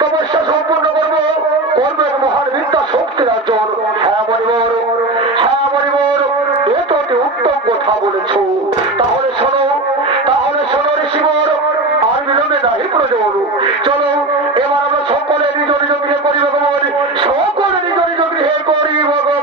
তপস্যা সম্পূর্ণ করবো, করবে মহান বিদ্যা শক্তির অর্জন। হ্যাঁ মরিবর, হ্যাঁ মরিবর, এ তো অতি উত্তম কথা বলেছ। তাহলে শোনো, তাহলে শোনো ঋষিবর, আর বিলম্বে নাহি প্রয়োজন। চলো এবার আমরা সকলে নিজ নিজ গৃহে করি ভগবান, সকলে নিজ নিজ গৃহে করি ভগবান।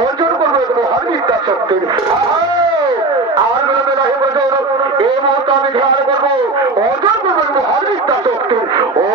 অর্জন করবো মহান বিদ্যা শক্তি। আর বিলম্বে নাহি প্রয়োজন, এই মুহূর্তে আমি ধ্যান করবো, অর্জন করবো মহান বিদ্যা শক্তি। ও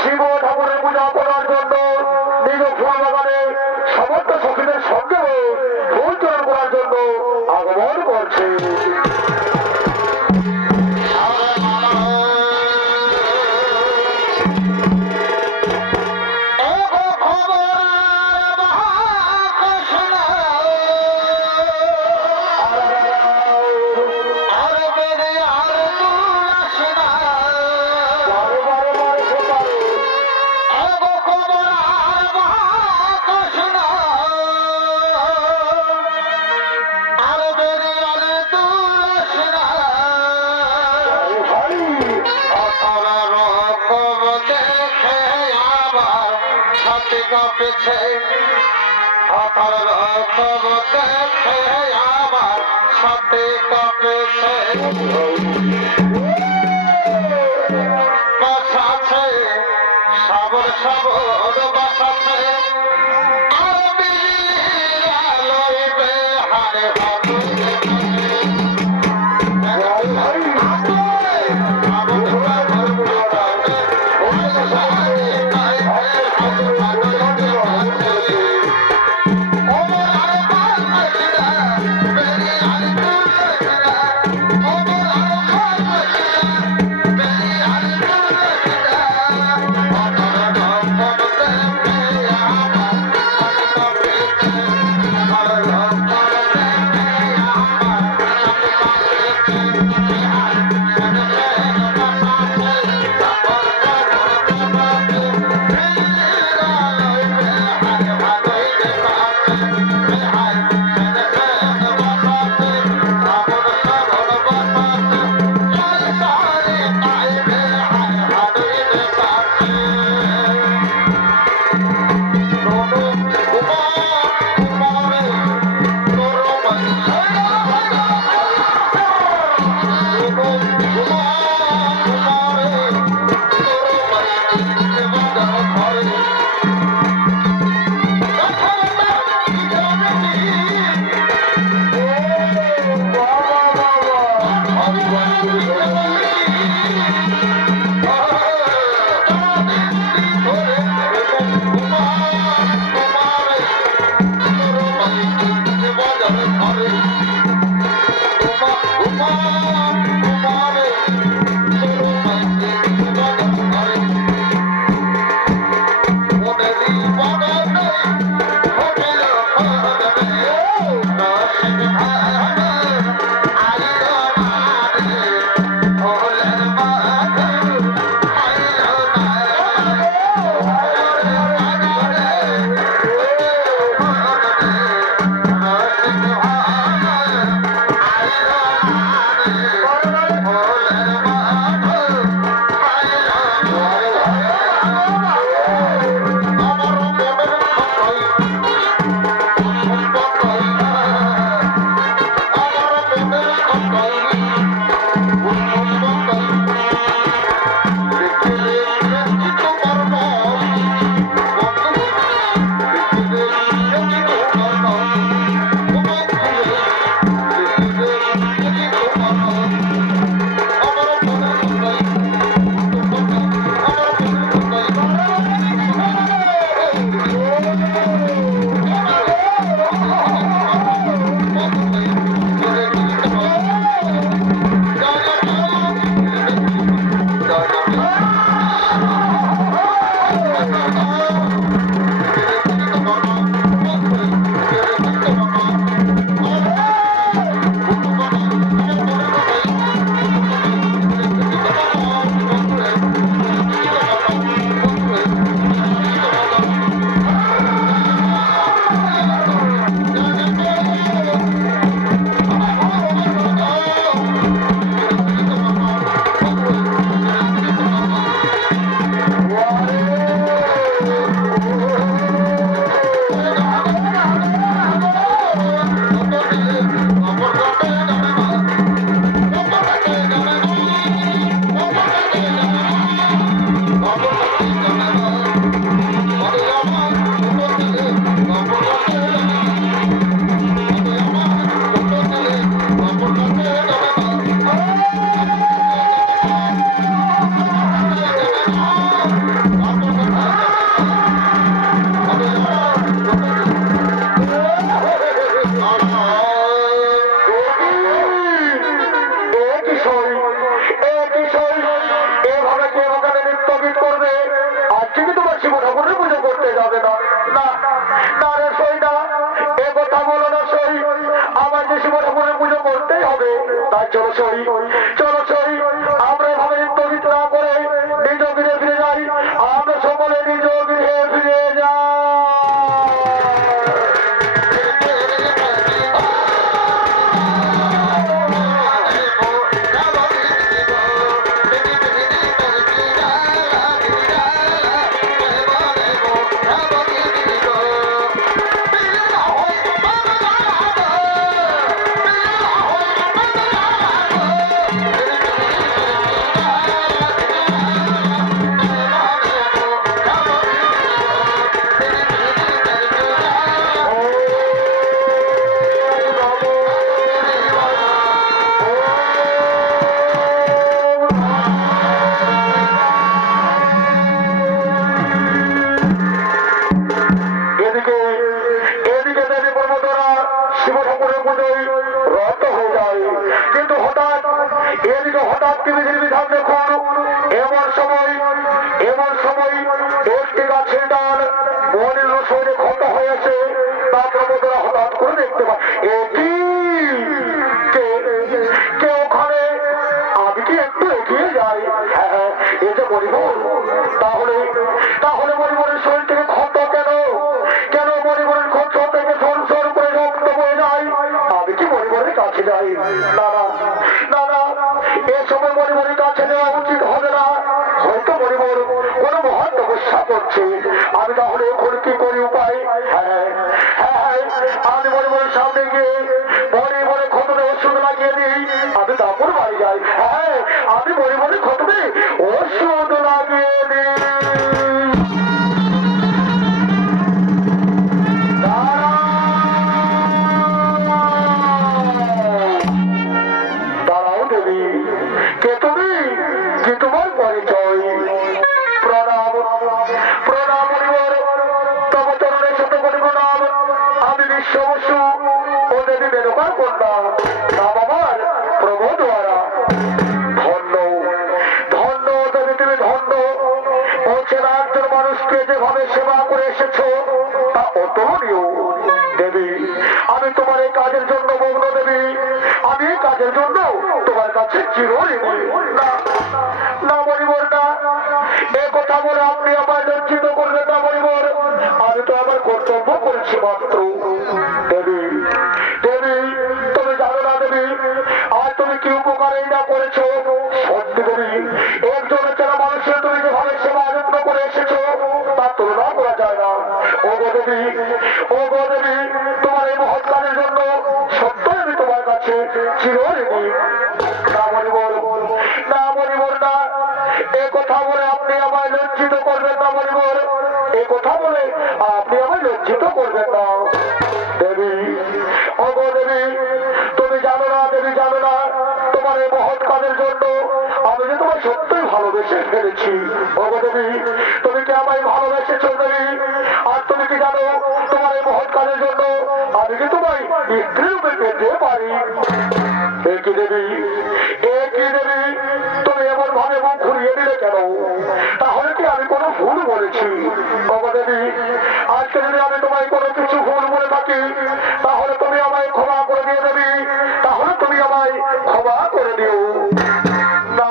শিব ঠাকুরের পূজা করার জন্য নিজ ফুল বাগানে সমস্ত সখীদের সঙ্গে ফুল চয়ন করার জন্য আগমন করছে। কাঁপেছে আকার রকম দেখে আমার সাথে কাঁপেছে বাসাছে সাবর সাবর বাসাছে আর বিজলির আলোয় বেহারে ভালো চলো সই চলো সই আমরা এভাবে নিত্যবিত না করে নিজ গৃহে ফিরে যাই আমরা সকলে নিজ গৃহে ফিরে যাই এদিকে এদিকে দেবী পর্বতরা শিব ঠাকুরের পুজোয় রত হয়ে যায় কিন্তু হঠাৎ এদিকে হঠাৎ পৃথিবীর বিধান দেখুন এমন সময় একটি গাছের ডাল বনের রসে ক্ষত হয়েছে তা পর্বতরা হঠাৎ করে দেখতে পায় এটি কে ওখানে আমি কি একটু এগিয়ে যাই হ্যাঁ এ যে মরিবর তাহলে তাহলে মরিবরের শরীর থেকে ক্ষত কেন কেন মরিবরের ক্ষত থেকে সর সর করে রক্ত বয়ে যায় আমি কি মরিবরের কাছে যাই না না না না এ সময় মরিবরের কাছে যাওয়া উচিত হবে না হয়তো মরিবর কোনো মহান তপস্যা করছে আমি তাহলে এখন কি করি উপায় হ্যাঁ হ্যাঁ আমি মরিবরের সামনে গিয়ে মরিবরের ক্ষততে ওষুধ লাগিয়ে দিই আমি তারপর বাড়ি যাই হ্যাঁ আমি মরিবরের ক্ষততে ওষুধ লাগিয়ে দিই দাঁড়াও দেবী কে তুমি কি তোমার পরিচয় প্রণাম প্রণাম মরিবর তব চরণের সাথে করি প্রণাম আমি বিশ্ব বসু ও দেবী মেনকার কন্যা নাম আমার প্রভু দ্বারা ধন্য ধন্য দেবী তুমি ধন্য বলছে একজন মানুষকে যেভাবে সেবা করে এসেছো তা অতুলনীয় দেবী আমি তোমার এই কাজের জন্য মগ্ন দেবী আমি এই কাজের জন্য তোমার কাছে চিরঋণী না না মরিবর না এ কথা বলে আপনি আমায় লজ্জিত করবেন না মরিবর আমি তো আমার কর্তব্য করেছি মাত্র দেবী দেবী তুমি জানো না দেবী আর তুমি কি উপকারই না করেছো সত্যি দেবী একজন চেনা মানুষের তুমি যেভাবে সেবা যত্ন করে এসেছো তা তুলনা করা যায় না ও গো দেবী তোমার এই মহৎ কাজের জন্য সত্যই আমি তোমার কাছে চিরঋণী না মরিবর না মরিবর না এ কথা বলে আপনি আমায় লজ্জিত করবেন না মরিবর এ কথা বলে আপনি আমায় লজ্জিত করবেন না দেবী ও গো দেবী তুমি জানো না দেবী জানো না তোমার এই মহৎ কাজের জন্য আমি যে তোমায় সত্যই ভালোবেসে ফেলেছি ও গো দেবী তুমি কি আমায় ভালোবেসেছো দেবী আর তুমি কি জানো তোমার এই মহৎ কাজের জন্য আমি কি তোমায় স্ত্রী রূপে পেতে পারি একই দেবী তুমি এমন ভাবে মুখ ঘুরিয়ে দিলে কেন তাহলে কি আমি কোনো ভুল বলেছি বাবা দেবী আজকে যদি আমি তোমায় কোনো কিছু ভুল বলে থাকি তাহলে তুমি আমায় ক্ষমা করে দিয়ে দেবী তাহলে তুমি আমায় ক্ষমা করে দিও না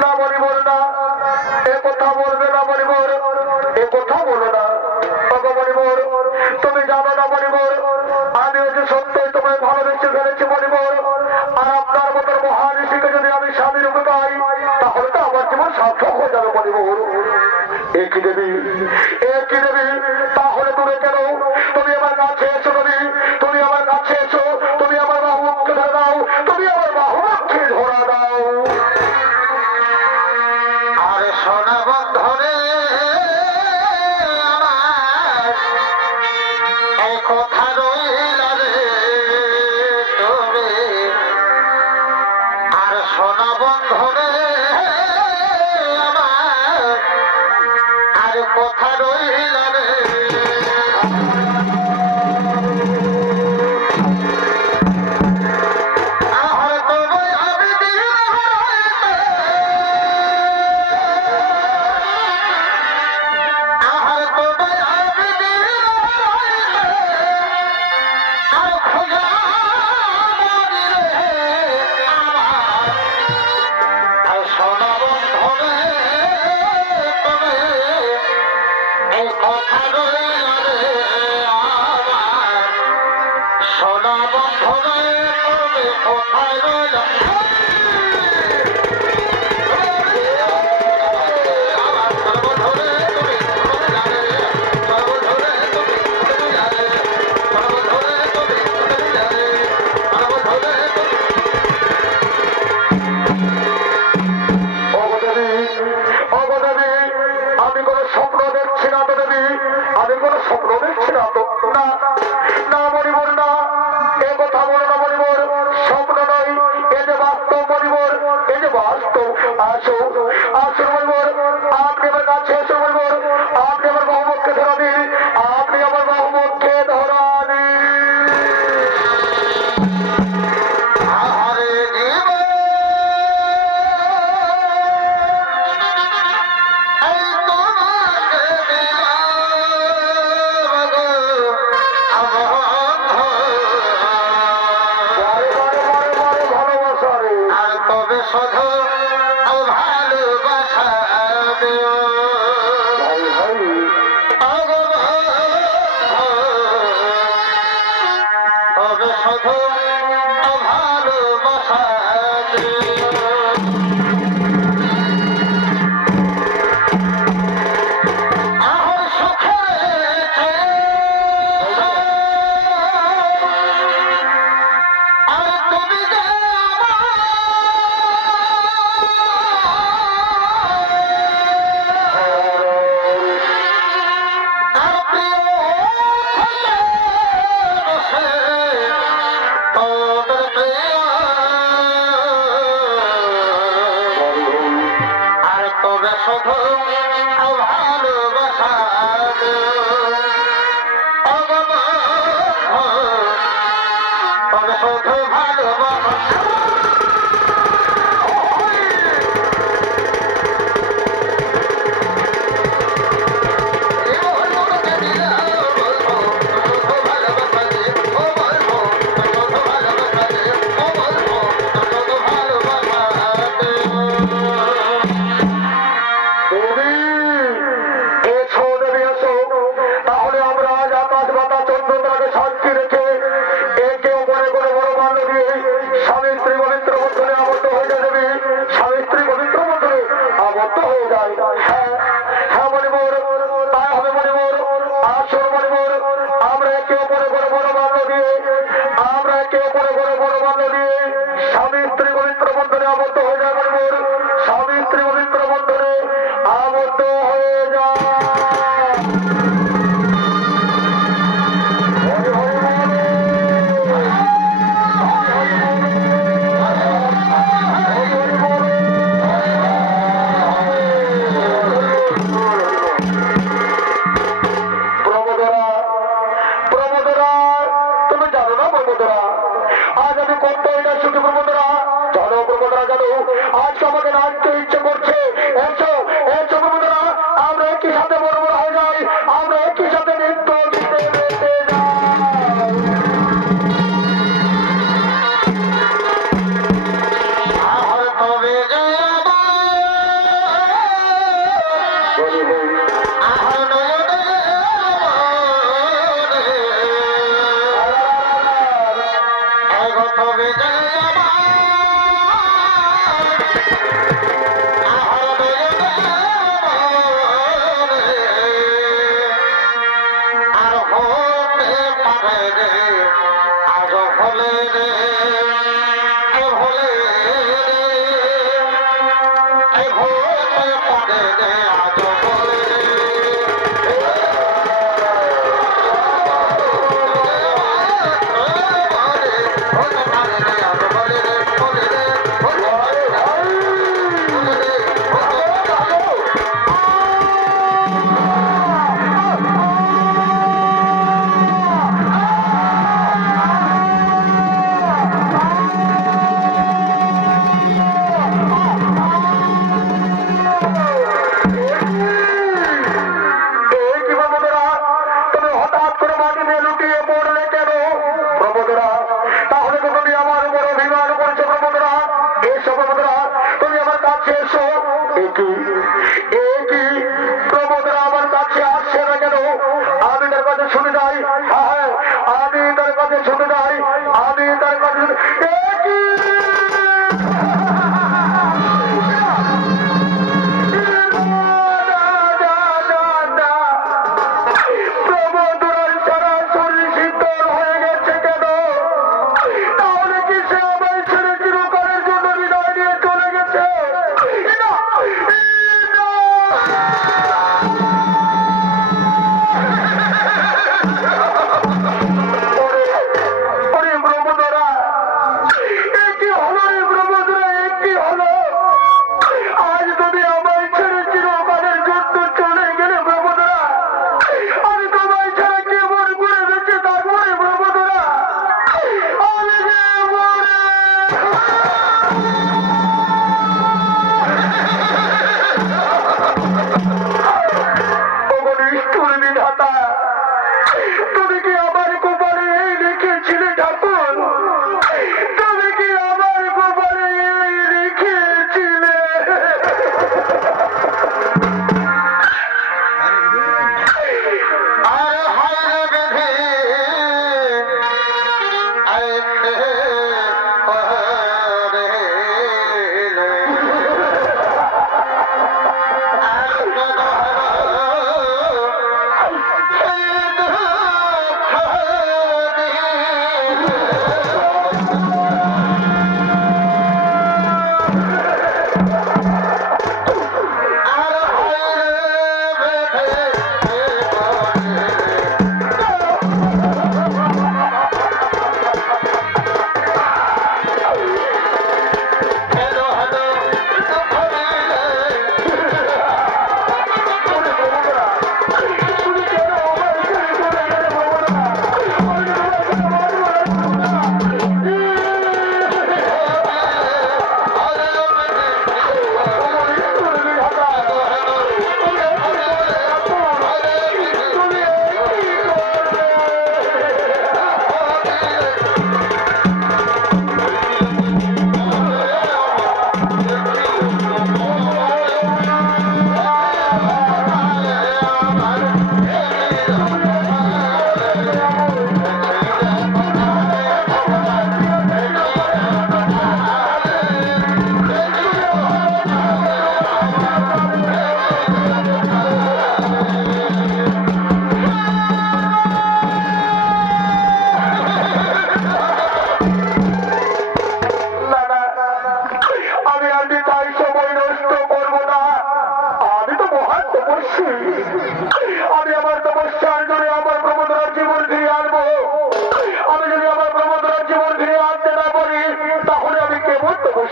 না মরিবর না এ কথা বলবে না মরিবর এ কথা বলো না বাবা মরিবর তুমি জানো না মরিবর আমিও যে সত্যই তোমায় ভালোবেসে ফেলেছি মরিবর আর আপনার মতো মহান ঋষিকে যদি আমি স্বামী রূপে পাই তাহলে তো আমার জীবন সার্থক হয়ে যাবে মরিবর একই দেবী তাহলে তুমি কেন তুমি আমার কাছে এসো দেবী তুমি আমার কাছে এসো তুমি আমার বাহুকে ধরে দাও তুমি আমার বাহুকে ধরা দাও আরে সোনা বন্ধরে আমার এই কথা রইল রে তুমি আর সোনা বন্ধরে আমার আর কথা রইল রে আসো আসো বলবো আপনি আমার কাছে এসে বলবো আপনি আমার বহুমুখকে ধরা দিন আপনি আমার বহুমুখকে ধরা দিন আহারে জীব এই তোমাকে দিলাম গো ভালোবাসা রে আর তবে শুধু ভালোবাসা দিও ভাই ভাই তবে শুধু ভালোবাসা দিও আমার সুখের আর তুমি যে আর প্রিয় বসে তবে প্রিয় আর তবে শুধু ভালোবাসা তবে শুধু ভালোবাসা দেবী এসো দেবী এসো তাহলে আমরা আজ আকাশ বাতাস চন্দ্র তাকে সাক্ষী রেখে একে অপরে করে বড় বাল্য দিয়ে স্বামী স্ত্রী পবিত্র বন্ধনে আবদ্ধ হয়ে যায় দেবী স্বামী স্ত্রী পবিত্র বন্ধনে আবদ্ধ হয়ে যায় হ্যাঁ হ্যাঁ মণিমোর তাই হবে মণিমোর আসর মণিমোর আমরা একে অপরে করে বড় বাল্য দিয়ে আমরা একে অপরে করে বড় বাল্য দিয়ে স্বামী স্ত্রী পবিত্র বন্ধনে আবদ্ধ হয়ে যায় মণিমোর স্বামী স্ত্রী পবিত্র বন্ধনে আবদ্ধ হয়ে যায় হরি হরি বল। প্রমোদরা প্রমোদরা তুমি জানো না প্রমোদরা আজ আমি কত এটা সুখী প্রমোদরা জানো প্রমোদরা জানো আজকে আমাকে না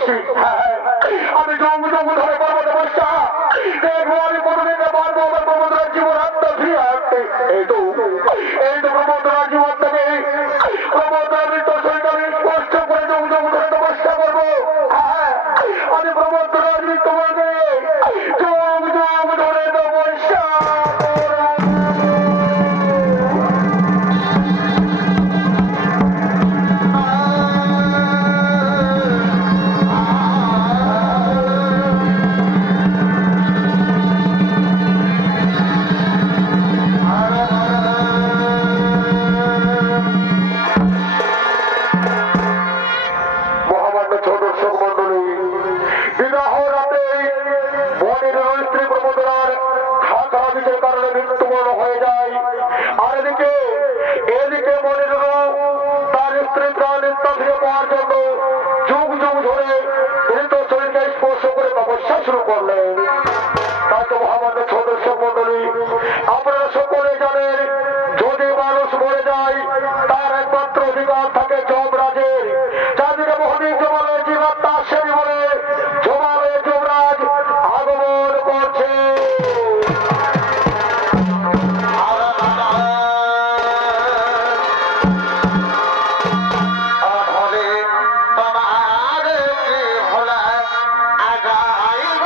করছি। হ্যাঁ, আমি জঙ্গ জঙ্গ ধরে পর্বতে বসা দেখবো আমি কোনোদিকে পারবো আমার প্রমোদরার জীবন আত্মা ফিরে আসতে। এই তো প্রমোদরার জীবনটাকে প্রমোদরার মৃত্যু শরীরটা আমি স্পষ্ট করে জঙ্গ জঙ্গ ধরে তপস্যা করবো। হ্যাঁ, আমি প্রমোদরার মৃত্যু বলবে জঙ্গ জঙ্গ ধরে তপস্যা মহামান্য ছোট দর্শক মন্ডলী, বিবাহ রাতে বনের স্ত্রী প্রমোদরার ঢাকা বিষের কারণে মৃত্যুবরণ হয়ে যায়। আর এদিকে বনের তার স্ত্রী প্রাণ নিত্যা ফিরে পাওয়ার জন্য যুগ যুগ ধরে মৃত শরীরকে স্পর্শ করে তপস্যা শুরু করলেন। তাই তো মহামান্য ছোট দর্শক মন্ডলী, আপনারা সকলে জানেন যদি মানুষ মরে যায় তার একমাত্র অধিকার থাকে যমরাজের। চারদিকে বহুদিন জমালয় জীবাত্মা সে জীবনে জমালয় যমরাজ আগমন করছে। অধরে তোমার কি ভোলা আগাইব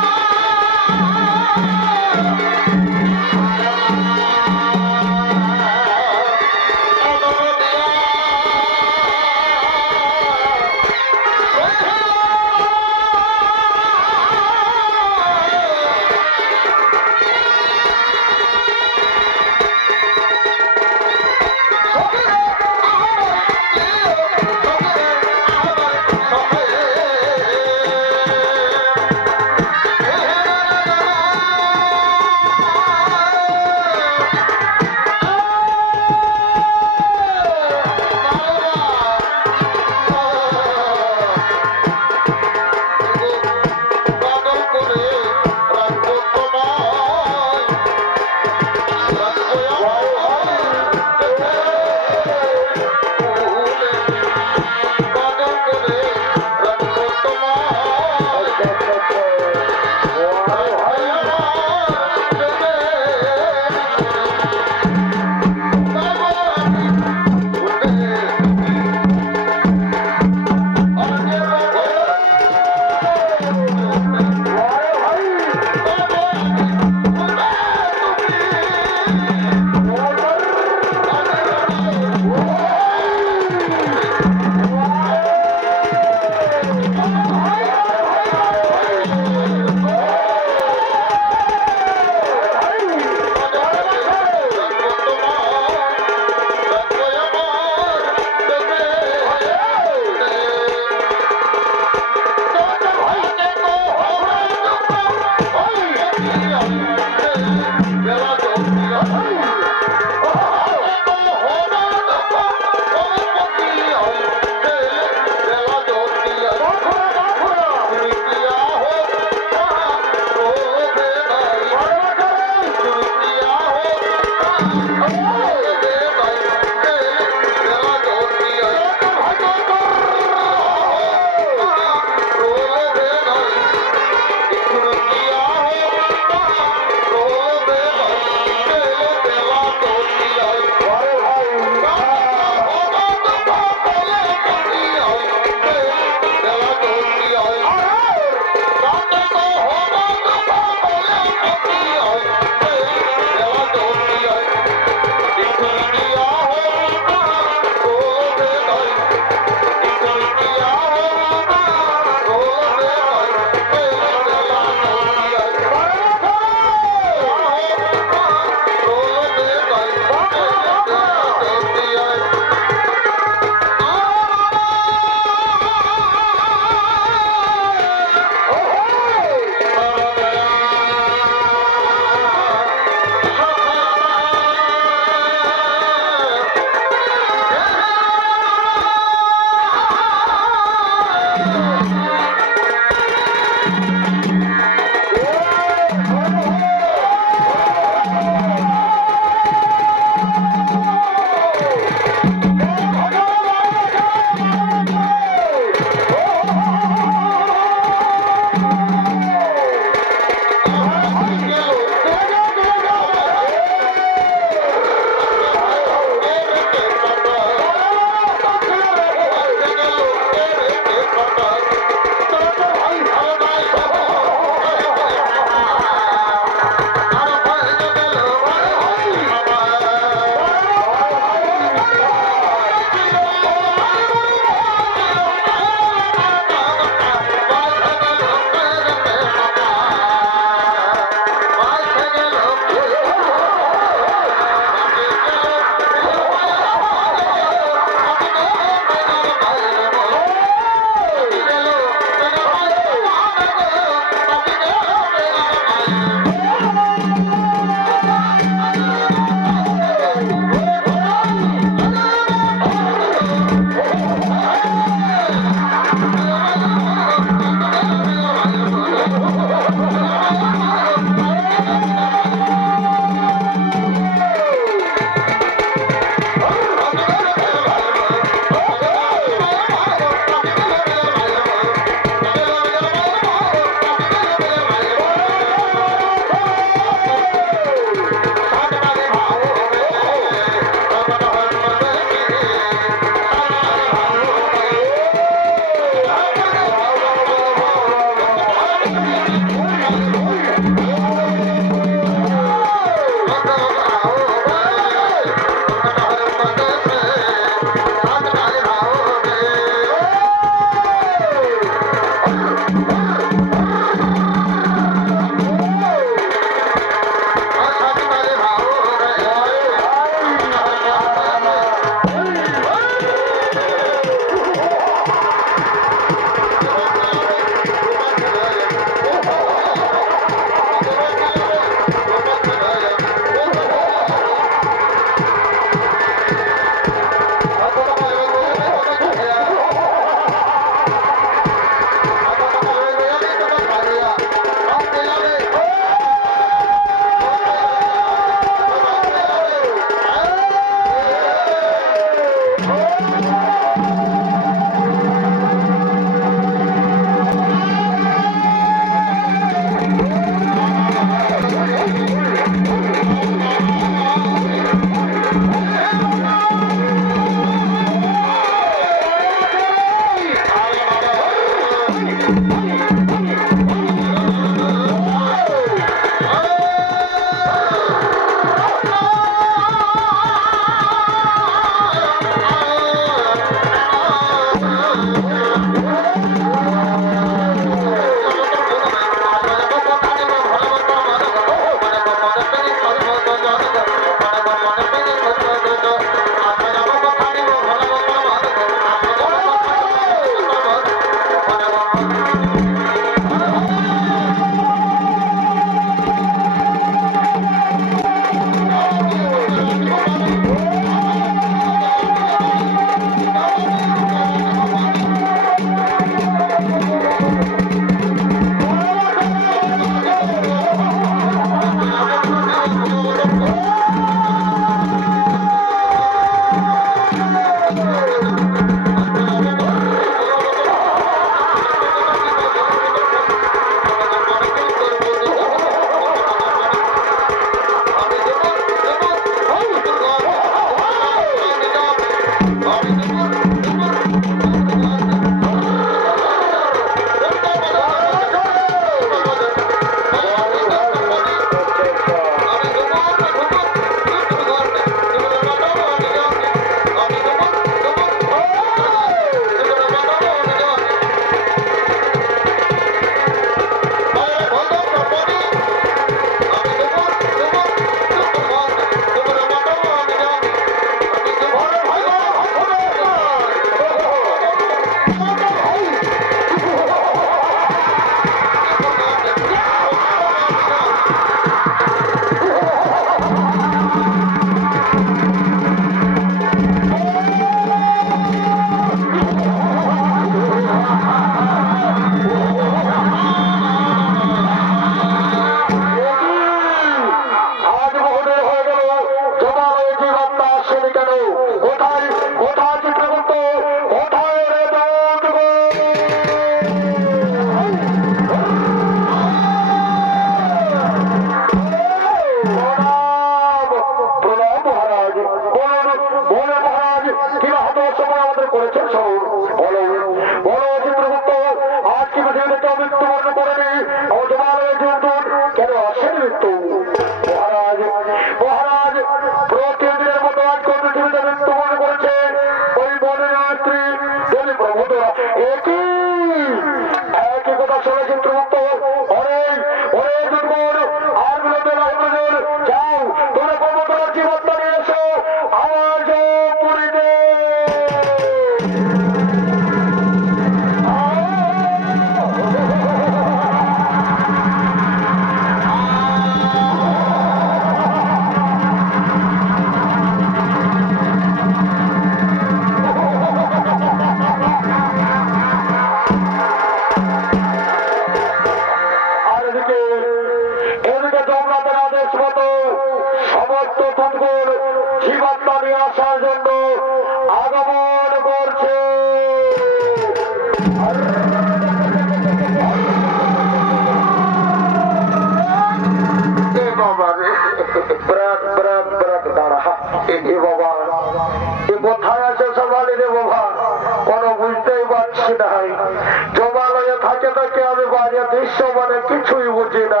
কিছুই বুঝি না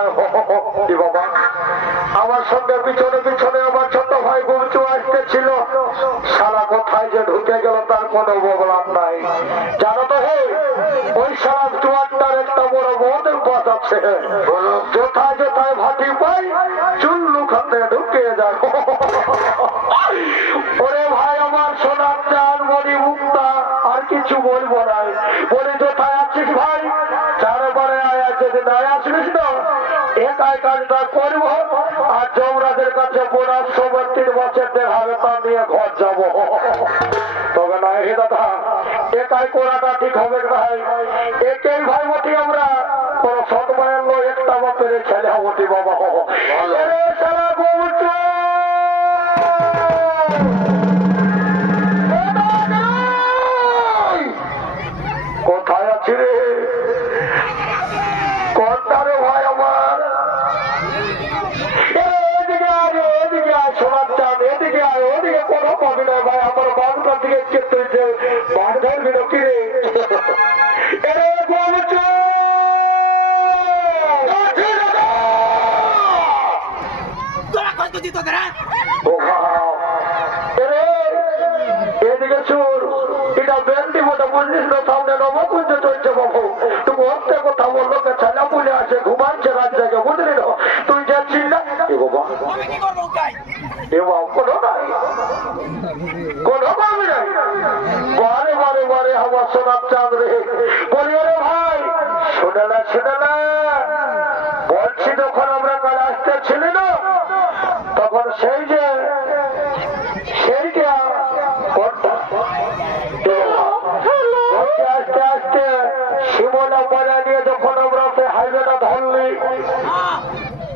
বাবা আমার সঙ্গে পিছনে পিছনে আমার ওরে ভাই আমার সোনার চান মনি মুক্তা আর কিছু বলবো না বলে কোথায় আছিস ভাই চারবারে আয় যদি না আসবিস না একাই কাজটা করবো আর যমরাজের কাছে বোনাস সময় 3 বছরদের হবে তা নিয়ে ঘর যাবো তবে না হে দাদা একাই করাটা ঠিক হবে ভাই একেই ভাই মতি আমরা কোন সৎ মায়ের লো একটা বাপের ছেলে মতি বাবা এরে সারা বলছো কোথায় আছি রে কোনটা রে ভাই আমার এদিকে আয় এদিকে আয় সোনার চাঁদ এদিকে আয় ওদিকে কোনো পাবি না ভাই আমার বাড়িটার দিকে চেতে বাড়ি ধরবি না কি রে এরে বলছো এদিকে চোর এটা বেন্দি মতো বুঝলিস না সামনে নবকুঞ্জ চলছে বাবু তুমি অর্থে কথা বললো ছেলে পুলে আছে ঘুমাচ্ছে রাত জায়গা বুঝলি না তুই যাচ্ছিস না এ বাবা এ বাবা কোনো নাই কোনো পাবি নাই বারে বারে বারে আমার সোনার চাঁদ রে বলি রে ভাই শোনে না বলছি যখন আমরা কাল আসতেছিলি না তখন সেইটা আস্তে আস্তে শিমলা পরে নিয়ে যখন আমরা সে হাইওয়েটা ধরলি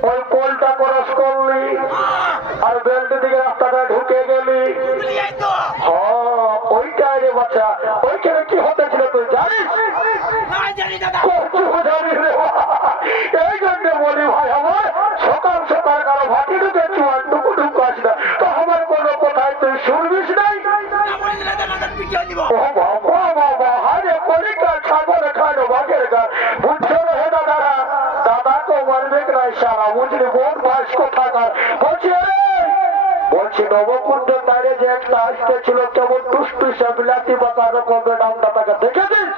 ওই পোলটা ক্রস করলি আর বেল্ট দিকে রাস্তাটা ঢুকে গেলি ওইটাই রে বাচ্চা ওইখানে কি হতেছিল তুই জানিস এই জন্য বলি ভাই আমার সকাল সকাল কারো ভাটি ঢুকে চুয়ান টুকু ঢুকু আসি না তো আমার কোনো কোথায় তুই শুনবিস নাই ও বাবা হারে কলিকা ছাগলে খানো বাঘের গান বুঝছো না হে দাদারা দাদাকে মারবে না সারা বুঝলি বোন বাস কোথাকার বলছি নবকুণ্ড তারে যে একটা আসতে ছিল কেমন টুসটুসা বিলাতি বাঁকা রকমের নামটা তাকে দেখেছিস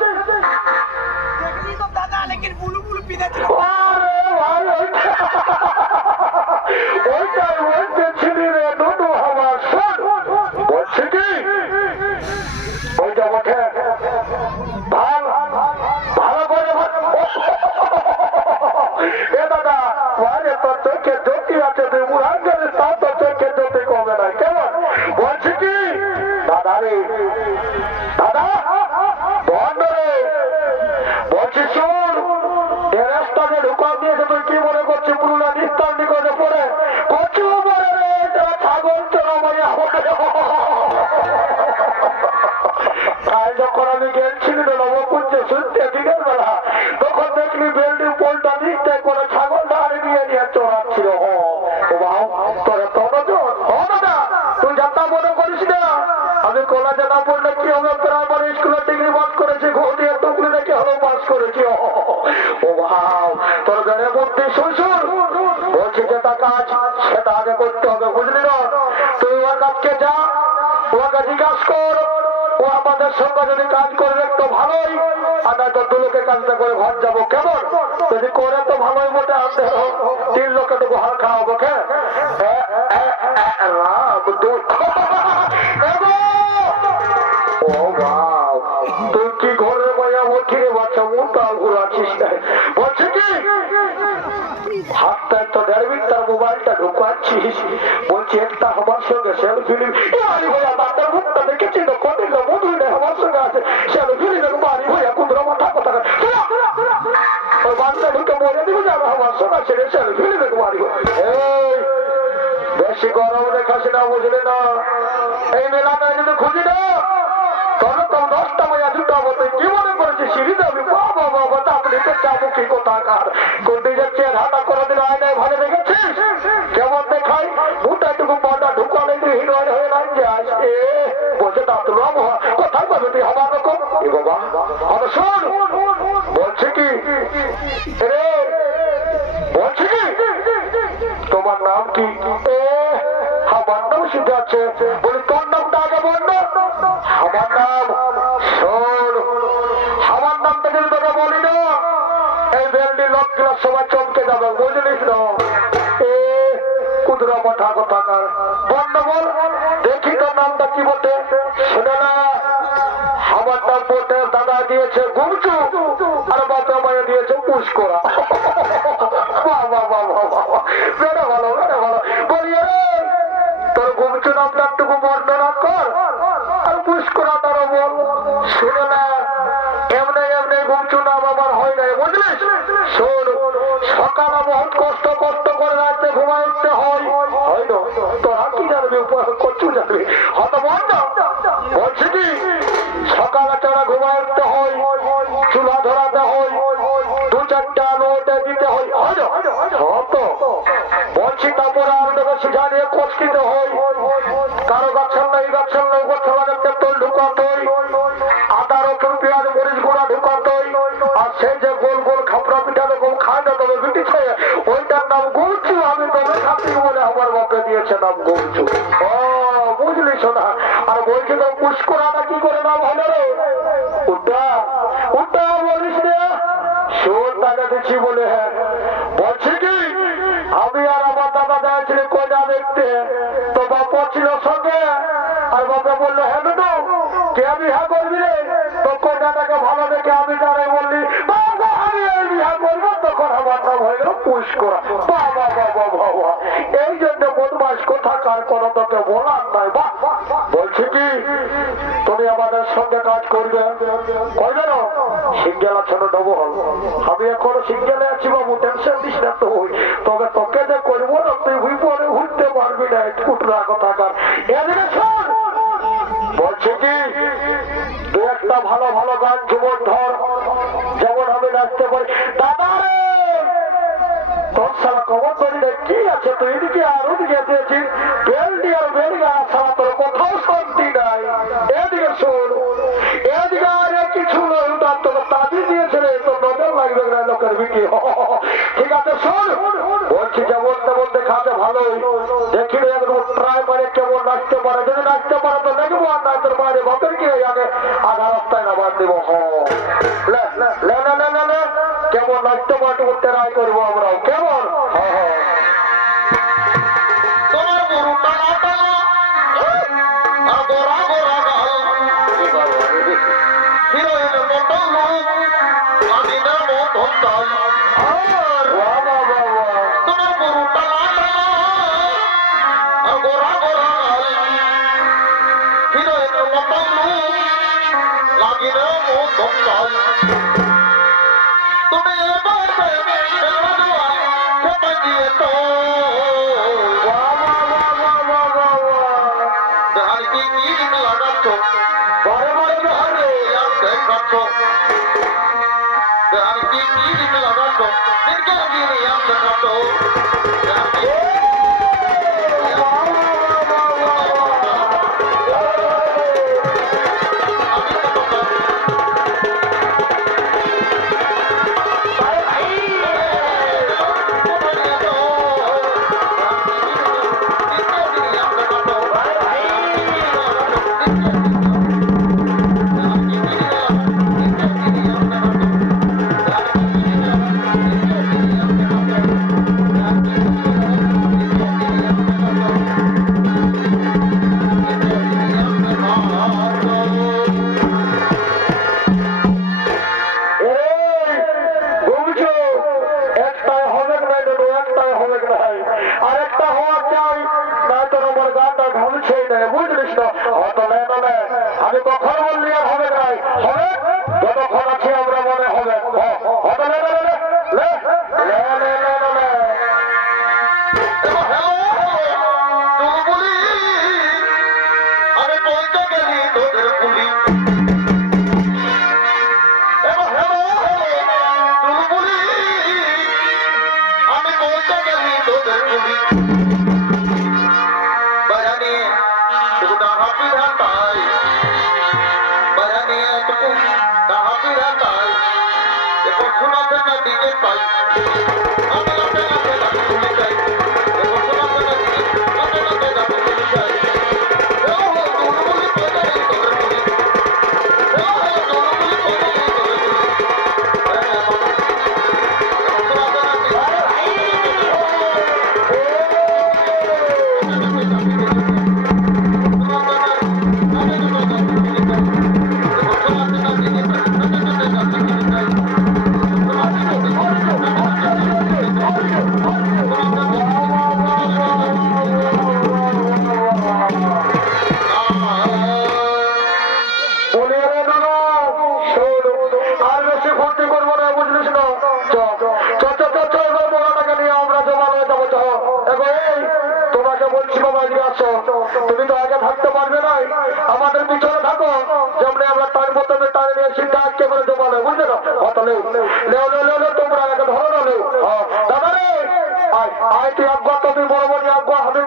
ওইটাই বলতে ছিলি রে দুটো আমার শোন বলছি কি ওইটা বটে ভালো করে এ দাদা বাইরে তোর চোখে জ্যোতি আছে তুই মুরান করিস তা তোর চোখে জ্যোতি কমে না কেমন বলছি কি দাদা রে দাদা বন্ধ রে বলছি শোন এ রাস্তাতে ঢুকা দিয়েছে তুই কি মনে করছিস পুরুলা নিস্তার নিকটে পড়ে কচু পড়ে রে তারা ছাগল চোরামাইয়া তাই যখন আমি গেছিলি না নবকুঞ্জ শুনতে বিকেল বেলা তখন দেখলি বেল্ডিং পোলটা নিচে করে ছাগল ধারে নিয়ে চড়াচ্ছিল তোরা তনজন দাদা তুই যাতা মনে করিস না আমি কলেজে না পড়লে কি হবে প্রাইমারি স্কুলে ডিগ্রি পাস করেছি ঘটিয়ে টুকরি দেখে হলো পাস করেছি ও ভাও তোর ঘরে বুদ্ধি শুনছুন বলছি যেটা কাজ সেটা আগে করতে হবে বুঝলি না তুই ওর কাছকে যা ওকে জিজ্ঞাসা কর ও আমাদের সঙ্গে যদি কাজ করে তো ভালোই আর তো 2 লোকের কাজটা করে ঘর যাবো কেমন যদি করে তো ভালোই মোটে আনতে 3 লোকে তো ঘর খাওয়াবো কে ও বাবা তুই কি ঘরে বইয়া বলছি রে বাচ্চা মুখটা ঘুরাচ্ছিস বলছি কি হাতটায় তো 1.5 মিনিট মোবাইলটা ঢুকাচ্ছিস বলছি একটা আমার সঙ্গে সেলফি ভাইয়া তার মুখটা দেখেছি তো কত মধুই না আমার সঙ্গে আছে সেলফি বাড়ি ভাইয়া কুদরা মাথা কথা ওই বাচ্চা ঢুকে বলে দিব যাবে আমার সঙ্গে ছেড়ে সেলফি বাড়ি বেশি গরম দেখাস না বুঝলি না এই মেলাটা যদি খুঁজি না তবে তো 10টা বইয়া জুটাবো তুই কি মনে করেছিস সিঁড়ি যাবি বাবা বাবা আপনি তো চাবুকি কোথাকার কোন দিকে চেয়ে হাঁটা করে দিলে আয়নায় ভালো দেখেছিস কেমন দেখাই মুটাটুকু পাটা ঢুকালে তুই হিরোইন হয়ে নাই যাস বলছে তা তো কোথায় পাবে তুই আমার রকম এ বাবা আমার শোন বলছে কি রে বলছে কি তোমার নাম কি আমার নাম সিদ্ধ আছে বলি তোর নামটা আগে বল না আমার নাম শোন আমার নামটা যদি তোকে বলি না এই বেলডি লোকগুলো সবাই চমকে যাবে বুঝলিস না কুদরা মাথা কোথাকার বন্ধ বল দেখি তোর নামটা কি বটে শোনা না আমার নাম বটে দাদা দিয়েছে গুমচু আর বাবা মায়ে দিয়েছে পুষ্করা বাবা বাবা বাবা বেড়ে ভালো বলি তোর গুমচু নামটা একটুকু বর্ণনা কর আর পুষ্করাটারও বল শুনে না এমনি এমনি গুমচু নাম আমার হয় নাই বুঝলিস শোন সকালে বহুত কষ্ট করে রাতে ঘুমায় উঠতে হয় না তোরা কি জানবি কচু জানবি হয়তো বল না বলছি কি সকালে তোরা ঘুমায় উঠতে হয় চুলা ধরাতে হয় দু চারটা আলু ওটা দিতে হয় না হতো বলছি তারপরে আলুটাকে সিঝা দিয়ে কষকিতে হয় কারো গাছের না এই গাছের না গাছের লাগে তেল ঢুকাতে আদা রসুন পেঁয়াজ মরিচ গুঁড়া ঢুকাতে আর সেই যে গোল গোল খাপড়া পিঠা রকম খায় না তবে বিটিছে ওইটার নাম গুমচু আমি তবে খাতি বলে আমার বাপে দিয়েছে নাম গুমচু ও বুঝলি শোনা আর বলছি তো পুষ্করাটা কি করে নাম হলো রে ওটা বলিস রে শোন টাকা দিচ্ছি বলে হ্যাঁ বলছি কি আমি আর আমার দাদা যাচ্ছিলি কয়টা দেখতে তো বাপা ছিল সঙ্গে আর বাবা বললো হ্যাঁ দুটো কে বিহা করবি রে তো কয়টাটাকে ভালো দেখে আমি তারাই বললি আমি এই বিহা করবো তখন আমার নাম হয়ে গেল পুষ্করা বাবা বাবা বাবা এই জন্য বদমাস কোথাকার কোনো তোকে বলার নাই বা বলছি কি তুমি আমাদের সঙ্গে কাজ করবে করবে না সিঙ্গেল আছো না ডবল আমি এখনো সিঙ্গেলে আছি বাবু টেনশন দিস না তো তবে তোকে যে করবো না তুই হুই পরে উঠতে পারবি না কুটরা কোথাকার এদিকে শোন বলছি কি দু একটা ভালো ভালো গান জীবন ধর যেমন আমি নাচতে পারি দাদা রে তোর সারা কমন করি না কি আছে তুই এদিকে আর ওদিকে দিয়েছিস বেলডি আর বেলগা সারা তোর কোথাও শান্তি নাই এদিকে শোন এদিকে আর কিছু নয় তোর তাজি দিয়েছে রে তোর নজর লাগবে না লোকের বিক্রি ঠিক আছে শোন বলছি যেমন তেমন দেখাতে ভালোই দেখি একদম ট্রাই করে কেমন নাচতে পারে যদি নাচতে পারে তো দেখবো আর না তোর বাইরে বাপের কি আগে আধা রাস্তায় নামার দেবো কেমন নাচতে পারে ট্রাই করবো আমরাও কেমন তোমার গরু টানা টানা আর গোরা গোরা গাল হিরোইনের মতো লোক আদিনের মতো তাল তোমার গরু টানা টানা আর গোরা গোরা গাল হিরোইনের মতো লোক লাগিনের মতো তাল তুমি এবার খেপে দিয়ে তো আমি কখন বললি আর হবে নাই হবে যতক্ষণ আছি আমরা মনে হবে আমি বলতে গেলি তোদের পুলি আমি বলতে গেলি তোদের পুলি বাজানে শুধু ডাহাপি ঢাকাই বাজানে এতটুকু ডাহাপি ঢাকাই এখন শোনাতে না দিকে পাই আমি লাতে লাতে লাতে শুনে যাই এখন শোনাতে না দিকে লাতে লাতে লাতে শুনে যাই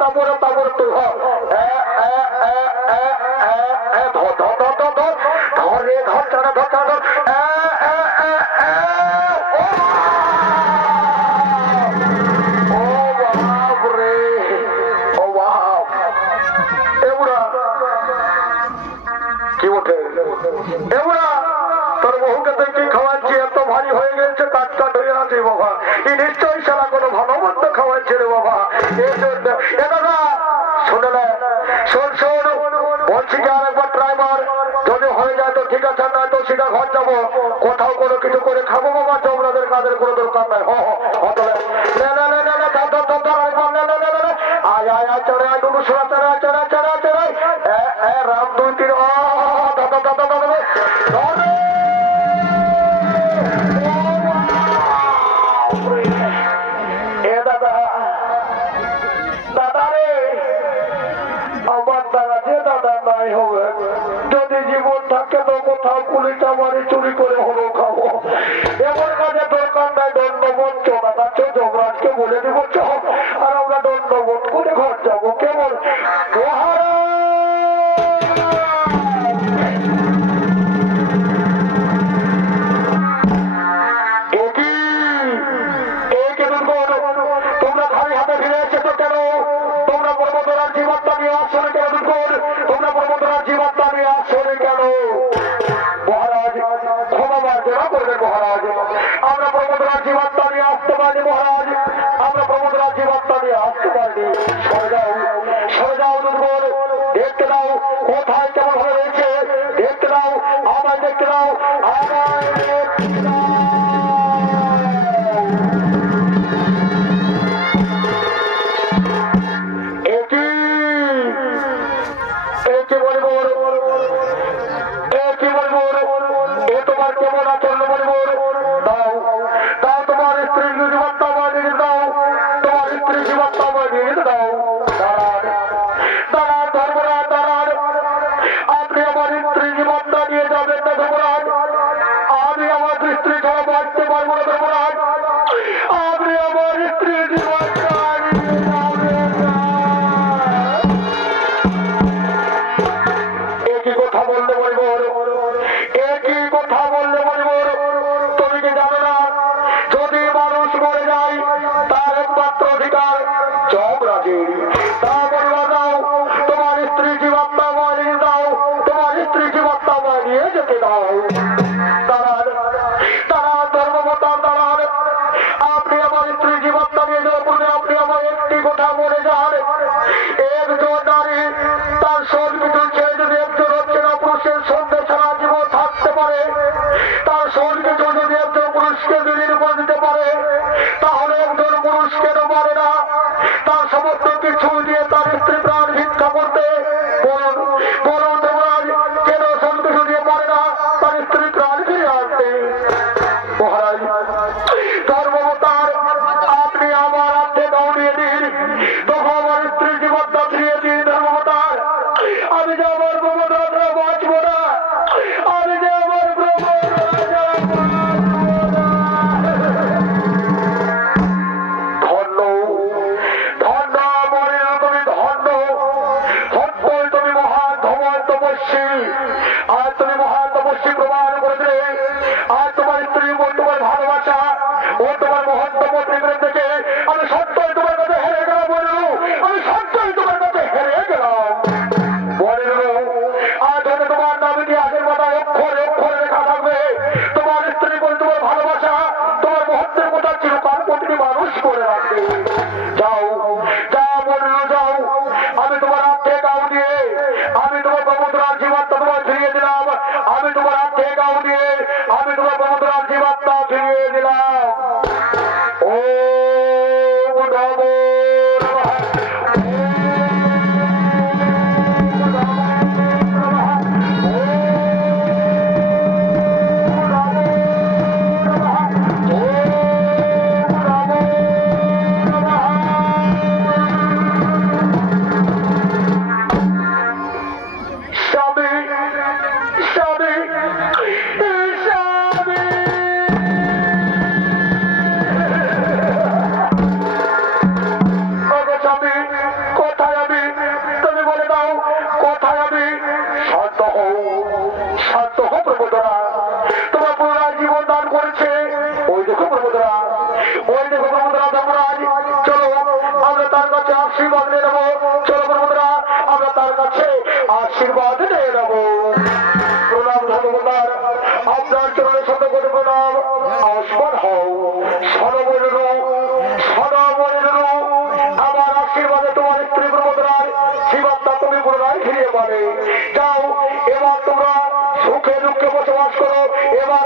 তাবরে তাবরে তো ধরে ধর চারা ধর চারা কি ওঠে এগুলা তোর বহুকে দেখি খাওয়াচ্ছি এত ভারী হয়ে গেছে কাট কাট হয়ে আছে বাবা এই নিশ্চয়ই সারা কোনো ভালো মন্দ খাওয়াচ্ছে রে বাবা এ দাদা শুনে না শোন শোন বলছি কি আর একবার ড্রাইভার যদি হয়ে যায় তো ঠিক আছে না তো সেটা ঘর যাবো কোথাও কোনো কিছু করে খাবো বাবা চৌরাদের কাজের কোনো দরকার নাই আয় আয় আয় চড়ে আয় দুটো সোনা চড়ে চড়ে চড়ে চড়ে রাম দুই তিন দাদা দাদা দাদা এ দাদা দাদা রে আমার দ্বারা যে দাদা নাই হবে যদি জীবন থাকে তো কোথাও পুলিশ আমারে চুরি করে হলো খাবো এমন কাজে দরকার নাই দণ্ডবোধ দাদা যমরাজকে বলে দিব আর আমরা দণ্ডবোধ করে ঘর যাবো কেমন তোমরা খালি হাতে ফিরে এসেছো কেন তোমরা পর্বতরাজ জীবাত্মা নিয়ে আসছো না কেন তোমরা পর্বতরাজ জীবাত্মা নিয়ে আসছো না কেন মহারাজ ক্ষমা মার্জনা করবে মহারাজ আমরা পর্বতরাজ জীবাত্মা নিয়ে আসতে পারি মহারাজ আমরা পর্বতরাজ জীবাত্মা নিয়ে আসতে পারিনি সরে যাও দুর্বল দেখতে দাও কোথায় কেমন হয়ে রয়েছে দেখতে দাও আমায় দেখতে দাও আমায় দেখতে দাও কেমন আচরণ বলবো দাও দাও তোমার স্ত্রী জীবনটা বানিয়ে দাও তোমার স্ত্রী জীবনটা বানিয়ে দাও দাঁড়ান দাঁড়ান ধর্মরাজ দাঁড়ান আপনি আমার স্ত্রী জীবনটা নিয়ে যাবেন না ধর্মরাজ আমি আমার স্ত্রী ছাড়া বাঁচতে পারবো না ধর্মরাজ আপনি আমার স্ত্রী জীবনটা নিয়ে যাবেন না একই কথা বললে বলবো একই কথা বললে বলবো তুমি কি জানো না যদি মানুষ মরে যায় তার একমাত্র অধিকার যমরাজের তা বলবা দাও তোমার স্ত্রী জীবাত্মা বানিয়ে দাও তোমার স্ত্রী জীবাত্মা বানিয়ে যেতে দাও দাঁড়ান দাঁড়ান ধর্মবতার দাঁড়ান আপনি আমার স্ত্রী জীবাত্মা নিয়ে যাওয়ার পূর্বে আপনি আমার একটি কথা বলে যান একজন নারী তার সব কিছু ছেড়ে যদি একজন হচ্ছে না পুরুষের সঙ্গে সারা জীবন থাকতে পারে তার সব কিছু যদি একজন পুরুষকে বিলীন করে দিতে পারে তাহলে একজন পুরুষ কেন পারে না তার সমস্ত কিছু দিয়ে তার স্ত্রী প্রাণ ভিক্ষা করতে বলুন বলুন তোমার কেন সব কিছু দিয়ে পারে না তার স্ত্রী প্রাণ ফিরে আসতে মহারাজ ধর্মবতার আপনি আমার হাতে দৌড়িয়ে দিন তখন আমার স্ত্রী জীবনটা ফিরিয়ে দিন ধর্মবতার আমি যে আমার প্রমোদরা বাঁচবো না আমি যে আমার ধন্য ধন্য মনে তুমি ধন্য সত্যই তুমি মহান ধমন তপস্বী আর তুমি মহান তপস্বী প্রমাণ করে দিলে আর তোমার স্ত্রী ও তোমার ভালোবাসা ও তোমার মহত্তম প্রেমের থেকে আমি সত্যই তোমার কাছে হেরে গেলাম বলু আমি সত্যই তোমার কাছে হেরে গেলাম বলে দেব আজ হতে তোমার নামে দিয়ে আগের মাথায় অক্ষরে অক্ষরে লেখা থাকবে তোমার স্ত্রী বলে তোমার ভালোবাসা তোমার মহত্বের কথা চিরকাল প্রতিটি মানুষ করে রাখবে যাও যাও বলে যাও আমি তোমার হাত থেকে গাও দিয়ে আমি তোমার প্রমোদরাজ জীবাত্মা তোমার ফিরিয়ে দিলাম আমি তোমার হাত থেকে গাও দিয়ে আমি তোমার প্রমোদরাজ জীবাত্মা ফিরিয়ে দিলাম ও নমো কাছে আশীর্বাদ নিয়ে নেব। প্রণাম ধর্মতার, আপনার চরণে শত কোটি প্রণাম। আসমান হও সরবরের আমার আশীর্বাদে তোমার স্ত্রী প্রমোদরার জীবনটা তুমি পুনরায় ফিরিয়ে পাবে। যাও, এবার তোমরা সুখে দুঃখে বসবাস করো। এবার